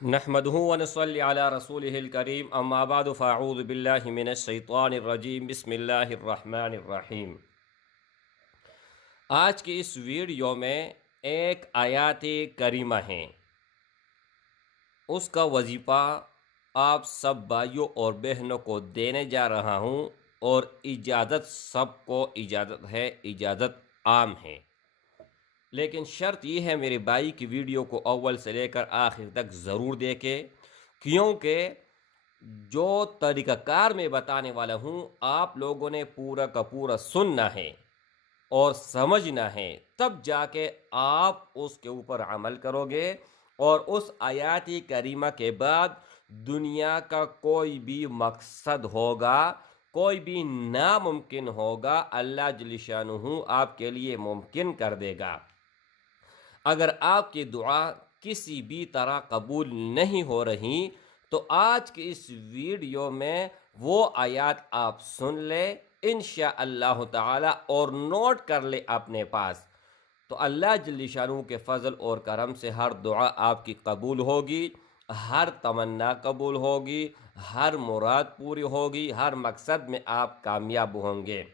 नहमदुहु व नसल्ली अला रसूलिहिल करीम अम्मा बाद फ़अऊज़ु बिल्लाहि मिनश शैतानिर रजीम बिस्मिल्लाहिर रहमानिर रहीम। आज की इस वीडियो में एक आयत करीमा है, उसका वजीफ़ा आप सब भाइयों और बहनों को देने जा रहा हूँ और इजाज़त सबको इजाज़त है, इजाज़त आम है। लेकिन शर्त यह है मेरे भाई की वीडियो को अव्वल से लेकर आखिर तक ज़रूर देखें, क्योंकि जो तरीक़ाकार मैं बताने वाला हूँ आप लोगों ने पूरा का पूरा सुनना है और समझना है, तब जाके आप उसके ऊपर अमल करोगे और उस आयत करीमा के बाद दुनिया का कोई भी मकसद होगा, कोई भी नामुमकिन होगा, अल्लाह जल्ल शानुहू आपके लिए मुमकिन कर देगा। अगर आपकी दुआ किसी भी तरह कबूल नहीं हो रही तो आज की इस वीडियो में वो आयत आप सुन ले इंशाअल्लाह ताला और नोट कर ले अपने पास, तो अल्लाह जल्ल शानू के फ़ज़ल और करम से हर दुआ आपकी कबूल होगी, हर तमन्ना कबूल होगी, हर मुराद पूरी होगी, हर मकसद में आप कामयाब होंगे।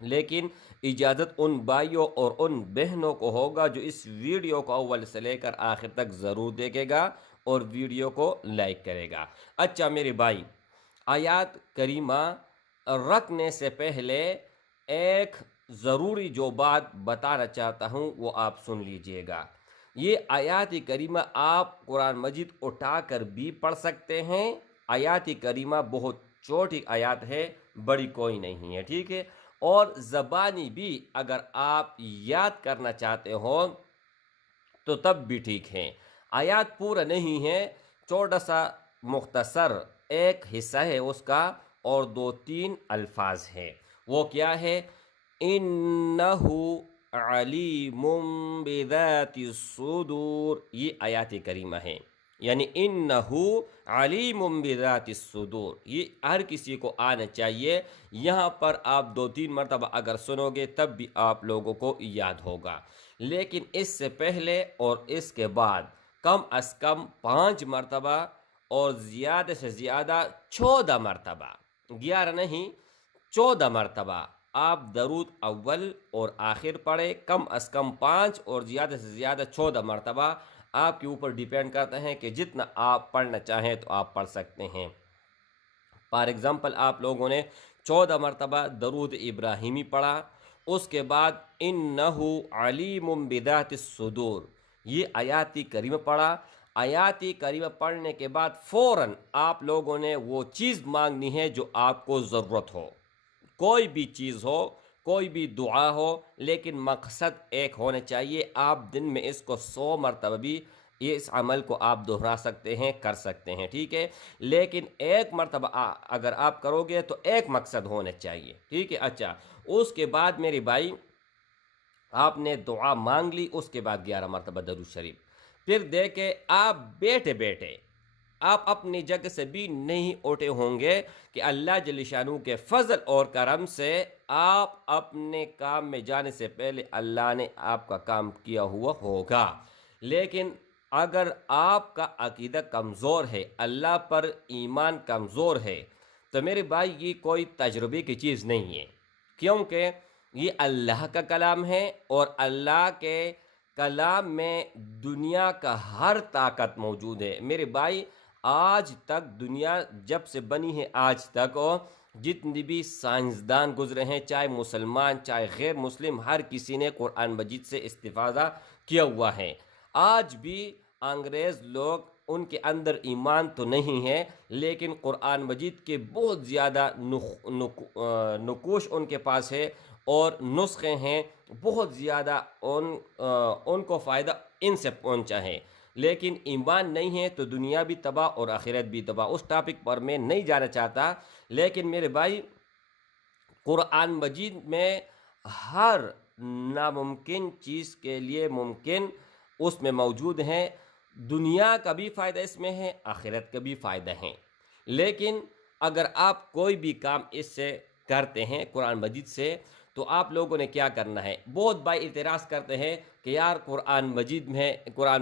लेकिन इजाज़त उन भाइयों और उन बहनों को होगा जो इस वीडियो को अव्वल से लेकर आखिर तक ज़रूर देखेगा और वीडियो को लाइक करेगा। अच्छा मेरे भाई, आयत करीमा रखने से पहले एक ज़रूरी जो बात बताना चाहता हूँ वो आप सुन लीजिएगा। ये आयत करीमा आप कुरान मजीद उठाकर भी पढ़ सकते हैं। आयत करीमा बहुत छोटी आयत है, बड़ी कोई नहीं है, ठीक है। और ज़बानी भी अगर आप याद करना चाहते हो तो तब भी ठीक है। आयत पूरा नहीं है, छोटा सा मुख्तसर एक हिस्सा है उसका और 2-3 अल्फाज है। वो क्या है? इन्नहु अलीमुम बिज़ातिस सुदूर, ये आयत करीमा है। यानी इन्नहु अलीमुम बिज़ातिस सुदूर, ये हर किसी को आना चाहिए। यहाँ पर आप 2-3 मरतबा अगर सुनोगे तब भी आप लोगों को याद होगा। लेकिन इससे पहले और इसके बाद कम अज़ कम 5 मरतबा और ज़्यादा से ज़्यादा 14 मरतबा, 11 नहीं 14 मरतबा आप दरूद अव्वल और आखिर पढ़े। कम अज़ कम 5 और ज़्यादा से ज़्यादा 14 मरतबा, आपके ऊपर डिपेंड करता है कि जितना आप पढ़ना चाहें तो आप पढ़ सकते हैं। फॉर एग्ज़ाम्पल आप लोगों ने 14 मरतबा दरूद इब्राहिमी पढ़ा, उसके बाद इन्नहु अलीमुम बिज़ातिस सुदूर ये आयाती करीम पढ़ा। आयाती करीम पढ़ने के बाद फ़ौरन आप लोगों ने वो चीज़ मांगनी है जो आपको ज़रूरत हो, कोई भी चीज़ हो, कोई भी दुआ हो, लेकिन मकसद एक होना चाहिए। आप दिन में इसको 100 मरतबा भी इस अमल को आप दोहरा सकते हैं, कर सकते हैं, ठीक है। लेकिन एक मरतबा अगर आप करोगे तो एक मकसद होना चाहिए, ठीक है। अच्छा, उसके बाद मेरे भाई आपने दुआ मांग ली, उसके बाद 11 मरतबा दरूद शरीफ। फिर देखे आप बैठे बैठे आप अपनी जगह से भी नहीं उठे होंगे कि अल्लाह जल्ल शानू के फजल और करम से आप अपने काम में जाने से पहले अल्लाह ने आपका काम किया हुआ होगा। लेकिन अगर आपका अकीदा कमज़ोर है, अल्लाह पर ईमान कमज़ोर है, तो मेरे भाई ये कोई तजुर्बे की चीज़ नहीं है, क्योंकि ये अल्लाह का कलाम है और अल्लाह के कलाम में दुनिया का हर ताकत मौजूद है। मेरे भाई, आज तक दुनिया जब से बनी है आज तक जितनी भी साइंसदान गुजरे हैं, चाहे मुसलमान चाहे गैर मुस्लिम, हर किसी ने कुरान मजीद से इस्तिफादा किया हुआ है। आज भी अंग्रेज़ लोग, उनके अंदर ईमान तो नहीं है, लेकिन कुरान मजीद के बहुत ज़्यादा नुकूश उनके पास है और नुस्खे हैं, बहुत ज़्यादा उनको फ़ायदा इनसे पहुंचा है। लेकिन ईमान नहीं है तो दुनिया भी तबाह और आखिरत भी तबाह। उस टॉपिक पर मैं नहीं जाना चाहता, लेकिन मेरे भाई कुरान मजीद में हर नामुमकिन चीज़ के लिए मुमकिन उसमें मौजूद है। दुनिया का भी फ़ायदा इसमें है, आखिरत का भी फ़ायदा है। लेकिन अगर आप कोई भी काम इससे करते हैं कुरान मजीद से, تو آپ لوگوں نے کیا کرنا ہے؟ بہت بھائی اعتراض کرتے ہیں کہ یار قرآن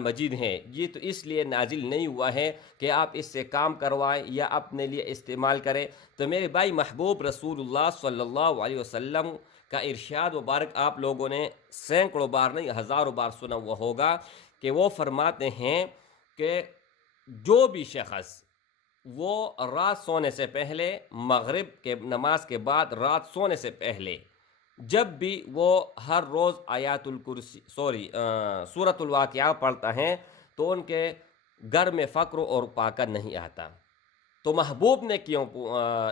مجید ہے یہ تو اس لیے نازل نہیں ہوا ہے کہ آپ اس سے کام کروائیں یا اپنے لیے استعمال کریں۔ تو میرے بھائی محبوب رسول اللہ صلی اللہ علیہ وسلم کا ارشاد مبارک آپ لوگوں نے سینکڑوں بار نہیں ہزاروں بار سنا ہوا ہوگا کہ وہ فرماتے ہیں کہ جو بھی شخص وہ رات سونے سے پہلے، مغرب کے نماز کے بعد رات سونے سے پہلے جب بھی وہ ہر روز سورۃ الواقعہ پڑھتا ہے تو ان کے گھر میں فقر اور فاقہ نہیں آتا۔ تو محبوب نے کیوں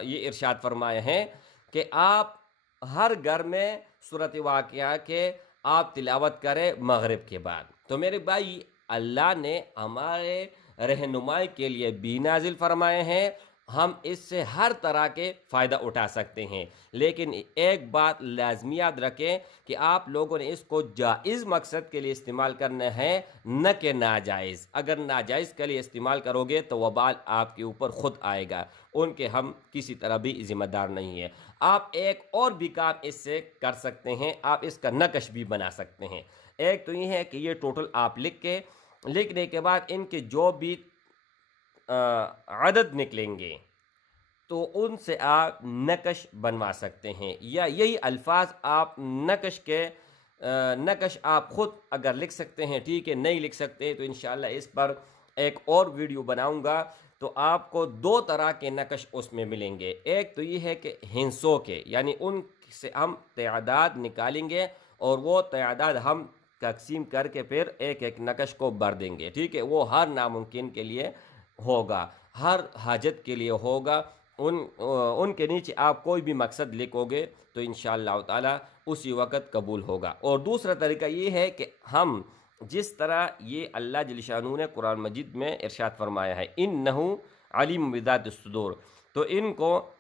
یہ ارشاد فرمایا ہے کہ آپ ہر گھر میں سورۃ واقعہ کے آپ تلاوت کریں مغرب کے بعد۔ تو میرے بھائی اللہ نے ہمارے رہنمائی کے لیے بھی نازل فرمائے ہیں، ہم اس سے ہر طرح کے فائدہ اٹھا سکتے ہیں، لیکن ایک بات لازمی یاد رکھیں کہ آپ لوگوں نے اس کو جائز مقصد کے لیے استعمال کرنا ہے، نہ کہ ناجائز۔ اگر ناجائز کے لیے استعمال کرو گے تو وبال آپ کے اوپر خود آئے گا، ان کے ہم کسی طرح بھی ذمہ دار نہیں ہیں۔ آپ ایک اور بھی کام اس سے کر سکتے ہیں، آپ اس کا نقش بھی بنا سکتے ہیں۔ ایک تو یہ ہے کہ یہ ٹوٹل آپ لکھنے کے بعد ان کے جو بھی عدد نکلیں گے تو ان سے آپ نقش بنوا سکتے ہیں، یا یہی الفاظ آپ نقش آپ خود اگر لکھ سکتے ہیں ٹھیک ہے، نہیں لکھ سکتے تو انشاءاللہ اس پر ایک اور ویڈیو بناؤں گا۔ تو آپ کو دو طرح کے نقش اس میں ملیں گے، ایک تو یہ ہے کہ ہندسوں کے، یعنی ان سے ہم تعداد نکالیں گے اور وہ تعداد ہم تقسیم کر کے پھر ایک ایک نقش کو بھر دیں گے، ٹھیک ہے۔ وہ ہر ناممکن کے لیے ہوگا، ہر حاجت کے لیے ہوگا، ان کے نیچے آپ کوئی بھی مقصد لکھو گے تو انشاءاللہ تعالی اسی وقت قبول ہوگا۔ اور دوسرا طریقہ یہ ہے کہ ہم جس طرح یہ اللہ جل شانہ نے قرآن مجید میں ارشاد فرمایا ہے انہ علیم بذات الصدور، تو ان کو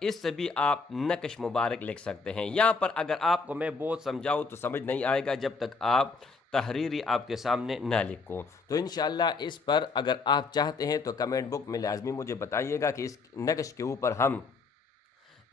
اس سے بھی آپ نقش مبارک لکھ سکتے ہیں۔ یہاں پر اگر آپ کو میں بہت سمجھاؤں تو سمجھ نہیں آئے گا جب تک آپ تحریری آپ کے سامنے نہ لکھوں۔ تو انشاءاللہ اس پر اگر آپ چاہتے ہیں تو کمنٹ بک میں لازمی مجھے بتائیے گا کہ اس نقش کے اوپر ہم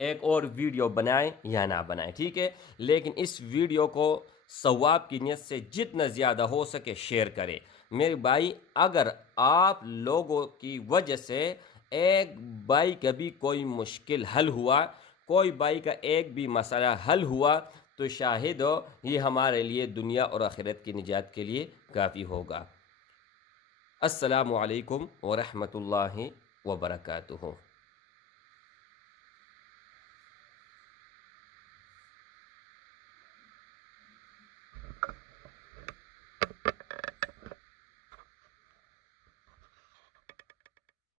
ایک اور ویڈیو بنائیں یا نہ بنائیں، ٹھیک ہے۔ لیکن اس ویڈیو کو ثواب کی نیت سے جتنا زیادہ ہو سکے شیئر کریں۔ میرے بھائی اگر آپ لوگوں کی وجہ سے ایک بھائی کا بھی کوئی مشکل حل ہوا، کوئی بھائی کا ایک بھی مسئلہ حل ہوا تو شاہد ہو یہ ہمارے لیے دنیا اور آخرت کی نجات کے لیے کافی ہوگا۔ السلام علیکم ورحمۃ اللہ وبرکاتہ۔